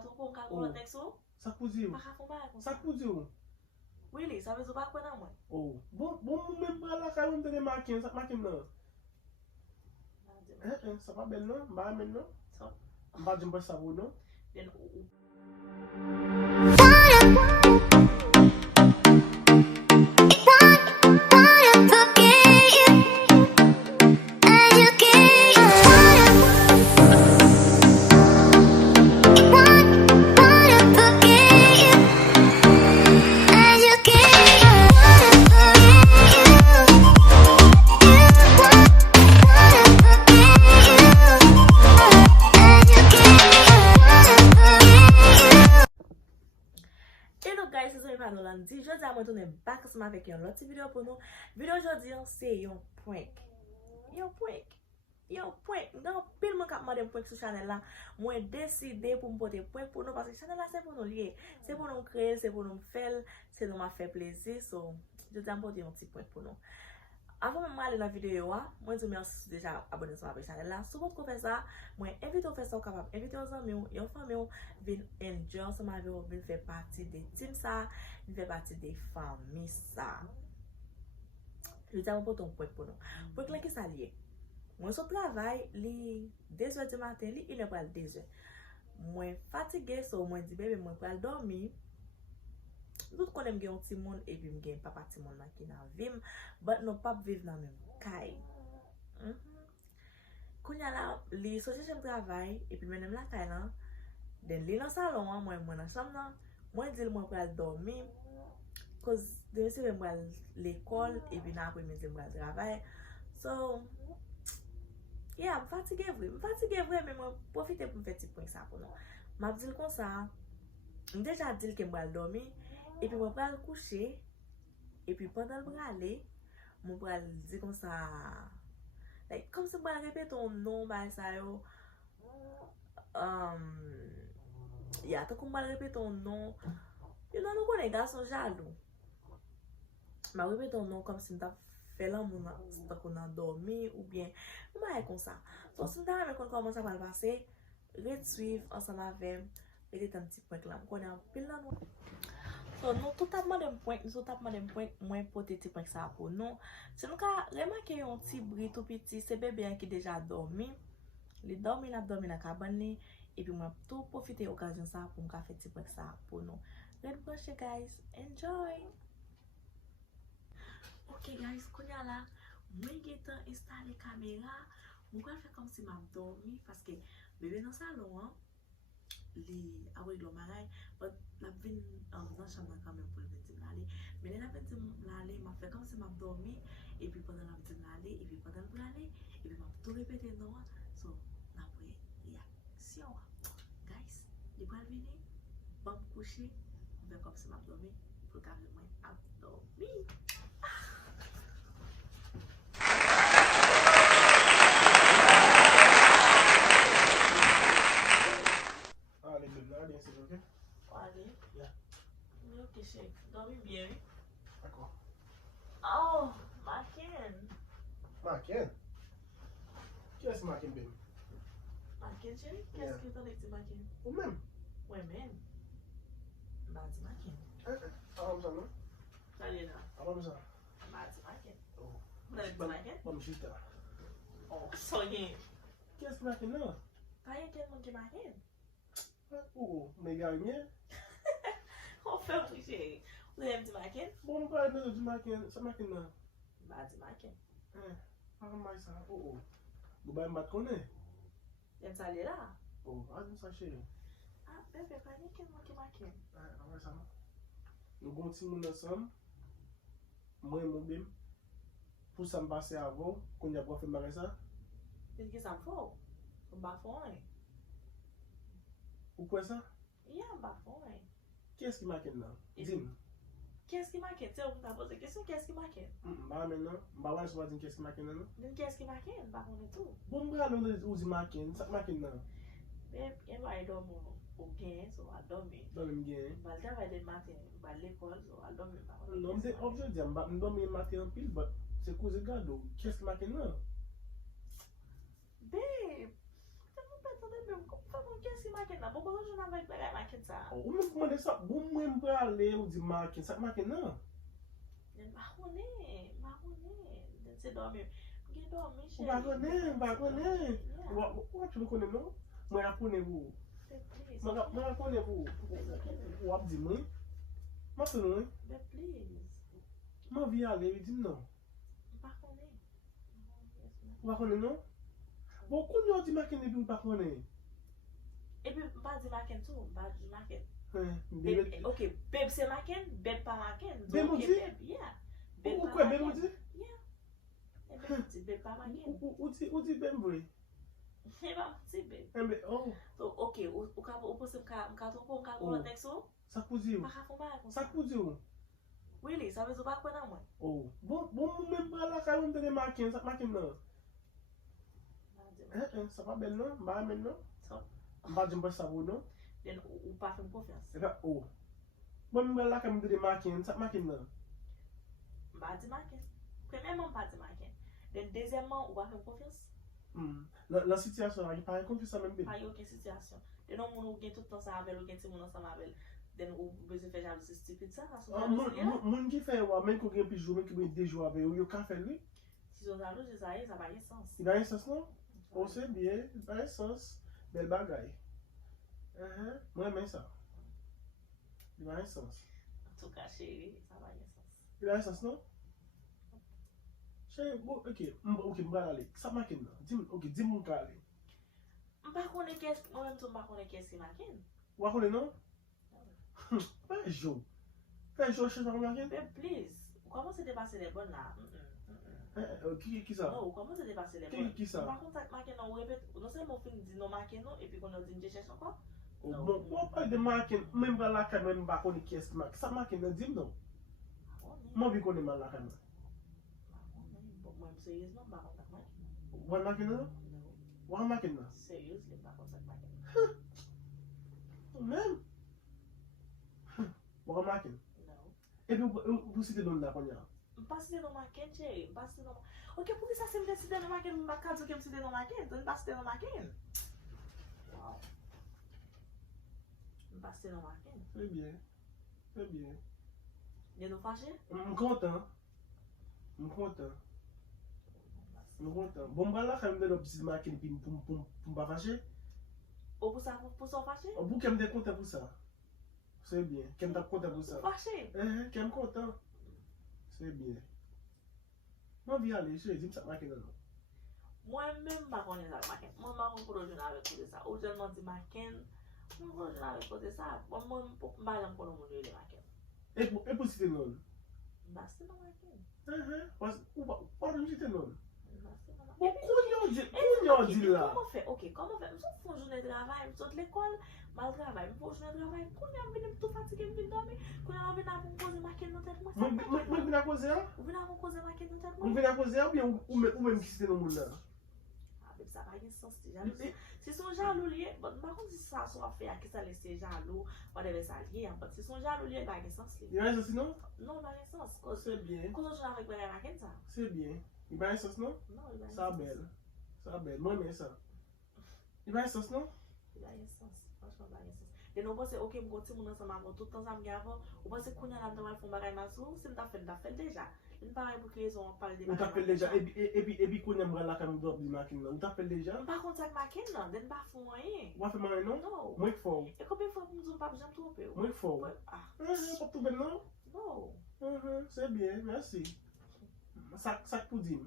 trop on ka texto. Ça pour dire. Pas ka fon ba comme Ça ça. pour dire. Oui, ça veut dire pas quoi dans moi. Oh, bon même pas là quand on te marqué, ça marqué non. Ça pas belle non, bah maintenant. Ça. Bah je me ça vous non. Then je dis à moi tourner back avec une autre vidéo pour nous. Vidéo aujourd'hui c'est un prank. Non, pile mon cap madame prank sur channel là. Moi décidé pour me porter prank pour nous parce que channel là c'est pour nous lier. C'est pour nous créer, c'est pour nous faire, c'est nous m'a fait plaisir. So, je dis à porter un petit prank pour nous. Avant de aller dans la vidéo, moi je merci déjà abonné sur ma chaîne là. Si vous faites ça, moi invite à faire ça capable, invite aux amis et aux familles venir enjoy ensemble avec vous, venir faire partie des teams ça, venir faire partie des familles ça. Je dis à vous ton point pour nous. Pour que ça lié. Moi je travaille les 2h du matin, il est pas 2h. Moi fatigué so moi dit bébé moi pour dormir. Nous connaissons un petit monde et puis un papa petit monde qui n'a vim, but nos pas vivre dans le même caille. Quand il y a là, les sociétés de travail et puis même la caille là, dans le salon, moi dans la chambre là, moi dis moi pour aller dormir, cause de c'est moi l'école et puis après midi moi travail. So yeah, fatigué vrai mais moi profiter pour faire petit point ça pour nous. M'a dit comme ça, déjà dit que moi dormir. Et puis, je vais le coucher. Et puis, pendant le aller, je vais dire comme ça. Like, comme si je vais répéter ton nom, ça yo. Yeah, tant que je vais répéter ton nom. You know, nous connaissons les garçons jaloux. Je vais répéter ton nom comme si je fait l'amour, tant qu'on a dormi ou bien. Je vais comme ça. Donc, si vous commence à passer, suivre ensemble avec. Mettez un petit point là. Je connais un peu là. So, nous tout tapement de point, moins porter petit point ça pour nous. Si nous ka remarquer un petit bruit tout petit, c'est bébé qui déjà dormi. Il dormi la cabane et puis moi tout profiter occasion ça pour me faire petit point ça pour nous. Let's go guys, enjoy. OK guys, quand y a là, moi j'ai installé caméra, on va faire comme si m'a dormi parce que bébé dans salon hein. Les avec le mariage la vin dans chambre quand même pour le petit aller mais la petit aller m'a fait comme si m'a dormi et puis pendant la petite aller et puis pendant le aller et puis m'a tout répété non so après réaction guys il va venir bon coucher on fait comme si m'a dormi pour carrément dormi. Dormi bien. D'accord. Oh, Macken. Macken? Qui est-ce Macken, baby? Macken, chérie? Qu'est-ce que t'en dis, Macken? Ou même? Ouais, même. Bah, dis Macken. Ah, ça, non? Allez là. Ah, ça. Bah, dis Macken. Oh. Vous avez dit Macken? Bon, je suis là. Oh, so rien. Qu'est-ce que Macken, là? Pas rien quel monde qui Macken? Oh, mais gagnez. On fait un truc, chérie. Vous avez dit Macken? Bon, on va aller du Macken. Ça Macken, là. Bah, dis Macken. Pas comme ça. Oh. Vous allez me battre, connaît? Il y a aller là. Oh, vas-y, ça, chérie. Ah, bébé, pas rien quel monde qui Macken? On va ça. Nous avons un petit monde ensemble. Moi et mon bim. Pour ça me passer avant, qu'on y a pas fait marrer ça. Qu'est-ce que ça me faut? On va faire. Pourquoi ça? Il y a un bafon. Qu'est-ce qui marque là? Dis-moi. Qu'est-ce qui marque? Tu sais, on t'a posé la question, qu'est-ce qui marque? Bah maintenant, bah ouais, je vais dire qu'est-ce qui marque là. Qu'est-ce qui marque? Bah on est tout. Bon, bah nous on dit marque, ça marque là. Mais il va y dormir au bien, so à dormir. Dormir bien. Bah le travail le matin, bah l'école, so à dormir. Non, mais objet dire, bah dormir matin en pile, but c'est cause de gado. Qu'est-ce qui marque là? Babe, t'as pas attendre même comment qu'est-ce qui marque? maken nan, bon joun avèk bagay maken sa. Ou men komande sa, bon mwen brale ou di maken, sak maken nan. Den bakone, den se dormi. Gen dormi, Ou bakone. Yeah. Ou tu konen non? Mwen apone vou. Please. Mwen apone vou. Ou ap di mwen. Mwen apone mwen. But please. Mwen vi ale, di non. Bakone. Ou bakone non? Bon, koun yo di maken epi ou bakone? E pi mba di maken tou, mba di maken. Bebe. Ok, beb se maken, beb pa maken. Beb ou Ok, di? beb, yeah. Ou kwe bebe ou di? Yeah. E beb di, beb pa maken. Ou di bebe vwe? E ba di beb. Embe, oh. So, ok, ou pose mka trompo, mka kou nek so? Sak pou di ou? Pa ka fon ba kon sa. Sak pou di ou? Really, sa vez ou pa kwen nan mwen? Oh. Bon mwen brala kay mwen tene maken, sak maken nan. Sa pa bel nan? Mba amen nan? So, Mba di mba sabo nan? den ou pa fèm konfians. E ka, oh. Bon mwen brala kay mwen tene maken, sak maken nan? Mba di maken. Premèman mba di maken. Den dezemman ou pa fèm konfians? Nan sityasyon la, ki pare konfi sa men be. Pa yon ken sityasyon. Den nou moun ou gen toutan sa avel, ou gen ti moun an sa avel. Den ou beze fè jalousi stupide sa, rason jalousi ya. Moun ki fè wa, men ko gen pi jou, men ki ben dejou ave, ou yo ka fè li? Si son jalousi sa ye, sa pa gen sens. I ba yon sens nan? Ou se bien, i ba yon sens. Bel bagay. Mwen men sa. I ba yon sens. En tout ka chéri, sa pa gen sens. I ba yon sens nan? Chéri, ok, mbra ale. Sa maken nan? Di moun ka ale. Mpa konen kes, mwen tou mpa konen kes si maken. Wakone nan? Fè jou. Fè jou chè sa maken? Babe, please. Ou koman se depase de bon la? Ki sa? Non, ou koman se depase de bon? Ki sa? Mpa kontak maken nan ou repet, non se mwen fin di non maken non, epi konon di nje chèch anko? Bon, wapay de maken, mwen mbra la kame mba koni kes maken. Sa maken nan dim non? Mwen vi koni man la kame. Mwen seryezman mba kontak maken. Wan maken nan? Wan maken nan? Seryezman mba kontak maken. Men? Wan maken? Non. Epi ou site don la konya? Mpa site non maken, che. Mpa site non maken. Ok, pou ki sa se mde site non maken, mba kadzo ke msite non maken? Ton mpa site non maken? Wow. Mpa site non maken. Très bien. Très bien. Yen nou fache? Mkontan. Mkontan. Bon mbra la kame de lo pisi maken pi mpa fache? Ou pou sa fache? Ou pou kem de kontan pou sa? C'est bien. Kem ta kontan pou sa? Fache? Kem kontan. C'est bien. Mwen vi ale, che, di msak maken nan. Mwen men mba konen sa maken. Mwen mba kon kono joun avek kote sa. Ou jelman di maken, mwen kono joun avek kote sa. Mwen mba jan kono moun yoy de maken. E pou site non? Mba site non maken. Ou pa site non? Mba site non maken. Bon, koun yo di la? Koman fe? Ok, koman fe? Mwen fon jounen travay, mwen sot l'ekol, mal travay, mwen fon jounen travay, koun yon vini tout fatike mwen vini dormi, koun yon vini avon koze maken nan tet mwen. Mwen vina koze a? Ou vini avon koze maken nan tet Mwen mwen? vina koze a ou men ki site non moun la? Beb, sa pa gen sens ti jalou. Si son jalou liye, bon, par contre, si sa so a fe a ki sa lese jalou, whatever sa liye, but si son jalou liye, ba gen sens li. Yon sens non? Non, ba gen sens. C'est bien. Kozo joun avek bagay maken sa? C'est bien. Yon ba yon sens non? Non, il ba gen Sa sens. bel. Sa bel. Mwen men sa. Yon ba yon sens non? Il ba gen sens. Franchement, ba gen sens. De nou pose, ok, mwen konti moun ansan avon, tout an sa mwen avon, ou pose kounya lan tamal fon bagay masou, si mta fel deja. Yon paray pou klezon, pale de Ou tapel deja. Epi koun yon mbra la kam drop di makin nan. Ou tapel deja? Mpa kontak maken nan, den pa fon anye. Wafe man non? Non. Mwen fò. E kope fwa pou mzon pap jem trompe ou? Mwen fò. Ah, Pap tou ben non? non. C'est bien. Merci. Sak pou dim.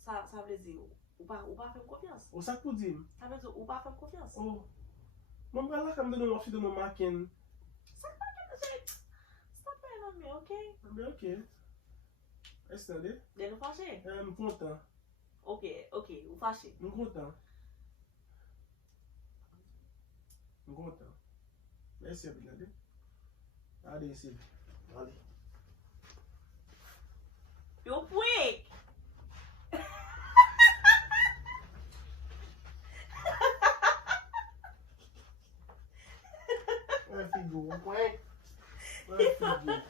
Sa vle di ou pa fèm konfians. Ou sak pou dim. Sa vle di ou pa fèm konfians. Oh. Mwen mbra la kam de nou wapsi de nou makin. Sak maken se, stop pay nan mi, ok? Ben ok. Estende. Den nou fache? Mwen kontan. Ok, ou fache. Mwen kontan. Mwen kontan. Merci Abinade. Allez ici. Allez. Yo pwek! Un figo. Un point. Un figo.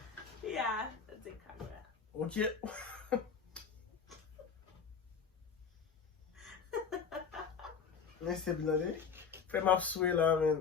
Yeah, that's a camera. Ok. Mwen se blande. Fè map souwe la men.